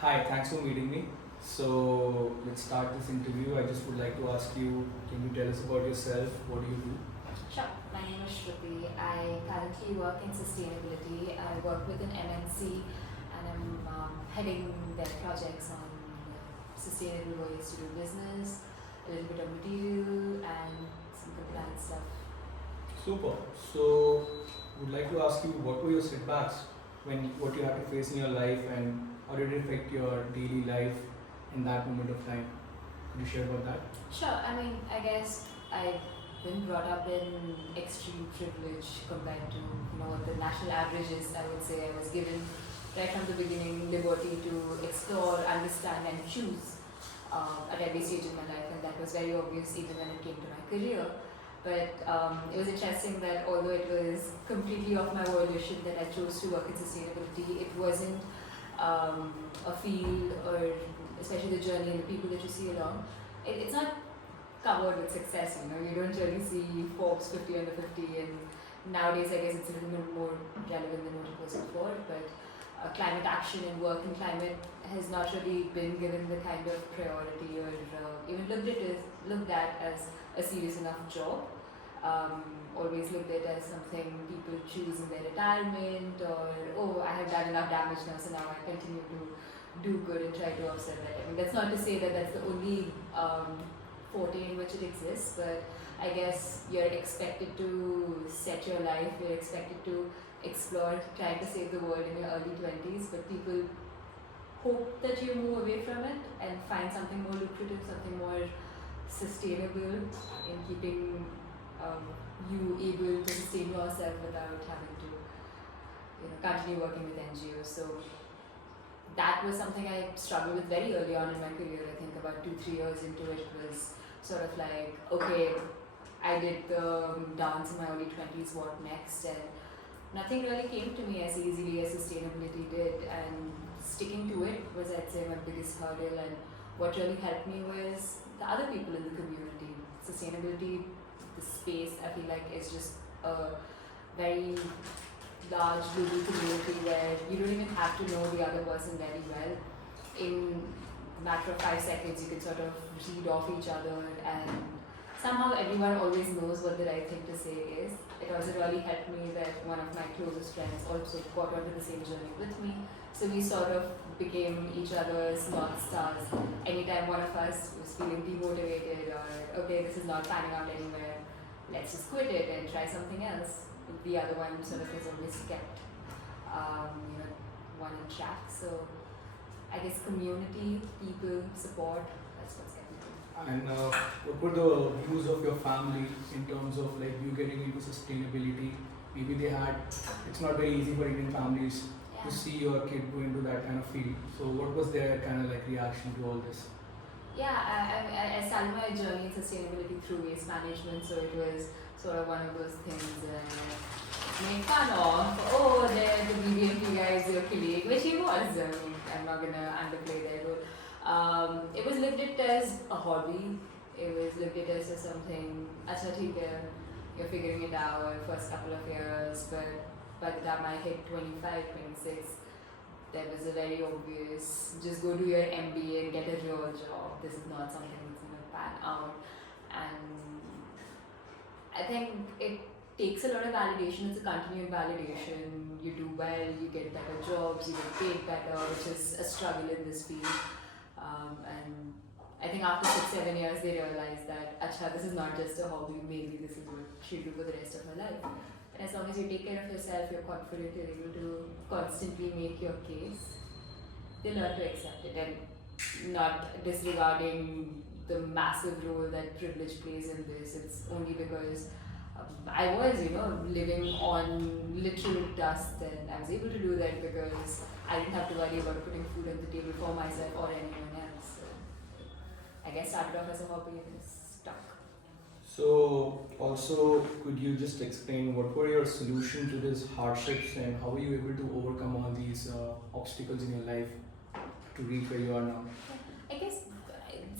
Hi, thanks for meeting me. So let's start this interview. I just would like to ask you, can you tell us about yourself? What do you do? Sure. My name is Shruti. I currently work in sustainability. I work with an MNC and I'm heading their projects on sustainable ways to do business, a little bit of material, and some compliance stuff. Super. So would like to ask you, what were your setbacks when what you had to face in your life, and how did it affect your daily life in that moment of time? Could you share about that? Sure. I mean, I guess I've been brought up in extreme privilege compared to what the national average is. I would say I was given right from the beginning liberty to explore, understand, and choose at every stage in my life, and that was very obvious even when it came to my career. But it was interesting that although it was completely off my volition that I chose to work in sustainability, it wasn't a field or especially the journey and the people that you see along. It's not covered with success, you don't really see Forbes 50 under 50, and nowadays I guess it's a little bit more relevant than what it was before, but climate action and work in climate has not really been given the kind of priority or even looked at as a serious enough job. Always looked at as something people choose in their retirement, or oh, I have done enough damage now, so now I continue to do good and try to offset that. I mean, that's not to say that that's the only forte in which it exists, but I guess you're expected to set your life, you're expected to explore, trying to save the world in your early 20s, but people hope that you move away from it and find something more lucrative, something more sustainable in keeping you able to sustain yourself without having to continue working with NGOs. So that was something I struggled with very early on in my career. I think about 2-3 years into it was sort of like, okay, I did the dance in my early 20s, what next? And nothing really came to me as easily as sustainability did. And sticking to it was, I'd say, my biggest hurdle. And what really helped me was the other people in the community. Sustainability, the space, I feel like, is just a very large global community where you don't even have to know the other person very well. In a matter of 5 seconds, you can sort of read off each other, and somehow everyone always knows what the right thing to say is. It also really helped me that one of my closest friends also got onto the same journey with me. So we sort of became each other's North Stars. Anytime one of us was feeling demotivated or, okay, this is not panning out anywhere, let's just quit it and try something else. The other one sort of has always kept, one in track. So I guess community, people, support, that's what's kept me going. And what were the views of your family in terms of like you getting into sustainability? Maybe they had, it's not very easy for Indian families to see your kid go into that kind of field. So what was their kind of like reaction to all this? Yeah, I started my journey in sustainability through waste management, so it was sort of one of those things made fun of. Oh, the BBMP guy is your colleague, which he was. I mean, I'm not gonna underplay that role. It was looked at as a hobby. It was looked at as something, acha theek hai, you're figuring it out first couple of years, but by the time I hit 25, 26, there was a very obvious just go do your MBA and get a real job. This is not something that's going to pan out. And I think it takes a lot of validation. It's a continued validation. You do well, you get better jobs, you get paid better, which is a struggle in this field. And I think after 6-7 years, they realize that, acha, this is not just a hobby, maybe this is what she'll do for the rest of her life. And as long as you take care of yourself, you're confident, you're able to constantly make your case, they learn to accept it and not disregarding the massive role that privilege plays in this. It's only because I was, living on literal dust, and I was able to do that because I didn't have to worry about putting food on the table for myself or anyone else. So I guess started off as a hobby and it's stuck. So, also, could you just explain what were your solution to these hardships and how were you able to overcome all these obstacles in your life to reach where you are now? I guess,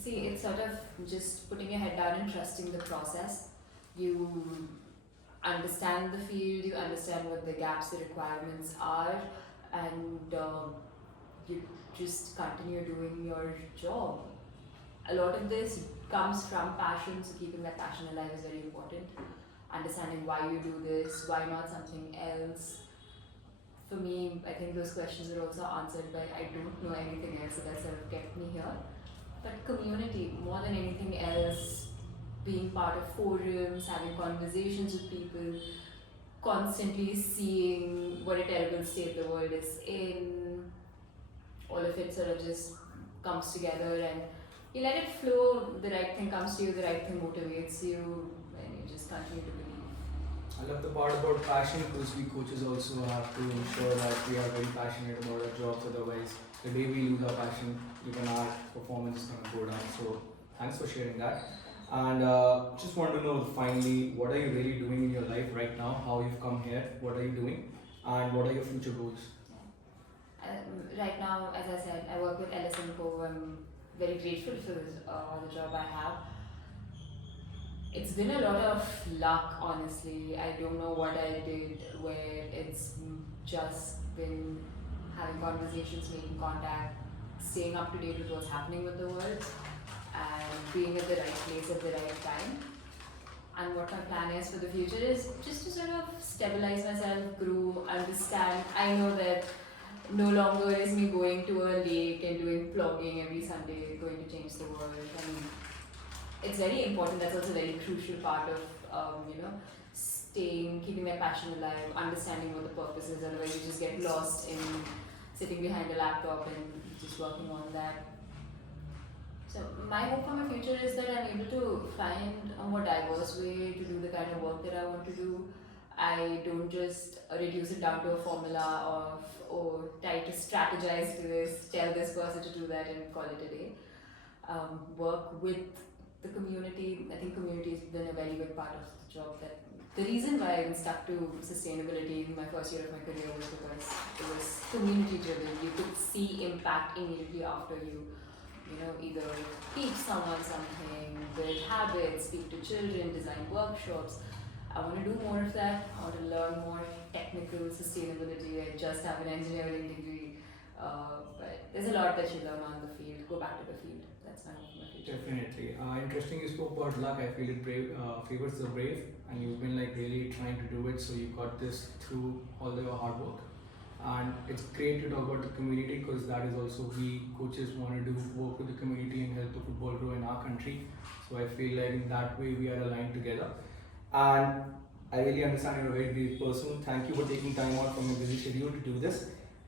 see, it's sort of just putting your head down and trusting the process. You understand the field, you understand what the gaps, the requirements are, and you just continue doing your job. A lot of this comes from passion, so keeping that passion alive is very important. Understanding why you do this, why not something else. For me, I think those questions are also answered by I don't know anything else, so that sort of kept me here. But community, more than anything else, being part of forums, having conversations with people, constantly seeing what a terrible state the world is in, all of it sort of just comes together and you let it flow, the right thing comes to you, the right thing motivates you, and you just continue to believe. I love the part about passion because we coaches also have to ensure that we are very passionate about our jobs. Otherwise, the day we lose our passion, even our performance is going to go down. So, thanks for sharing that. And just want to know finally, what are you really doing in your life right now? How you've come here? What are you doing? And what are your future goals? Right now, as I said, I work with LS & Co. I'm very grateful for the job I have. It's been a lot of luck, honestly. I don't know what I did where it's just been having conversations, making contact, staying up to date with what's happening with the world, and being at the right place at the right time. And what my plan is for the future is just to sort of stabilize myself, grow, understand. I know that no longer is me going to a lake and doing vlogging every Sunday going to change the world. I mean, it's very important. That's also a very crucial part of keeping my passion alive, understanding what the purpose is. Otherwise, you just get lost in sitting behind a laptop and just working on that. So my hope for my future is that I'm able to find a more diverse way to do the kind of work that I want to do. I don't just reduce it down to a formula of try to strategize to this, tell this person to do that and call it a day. Work with the community. I think community has been a very big part of the job. That the reason why I even stuck to sustainability in my first year of my career was because it was community driven. You could see impact immediately after you either teach someone something, build habits, speak to children, design workshops. I want to do more of that. I want to learn more technical sustainability. I just have an engineering degree, but there's a lot that you learn on the field. Go back to the field. That's my hope for my future. Definitely. Interesting you spoke about luck. I feel it favors the brave, and you've been like really trying to do it. So you got this through all your hard work. And it's great to talk about the community because that is also we coaches want to do work with the community and help the football grow in our country. So I feel like in that way we are aligned together. And I really understand you're a very great person. Thank you for taking time out from your busy schedule to do this.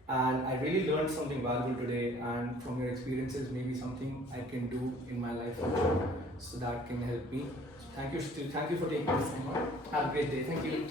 And I really learned something valuable today. And from your experiences, maybe something I can do in my life so that can help me. So thank you, Shruti. Thank you for taking this time out. Have a great day. Thank you.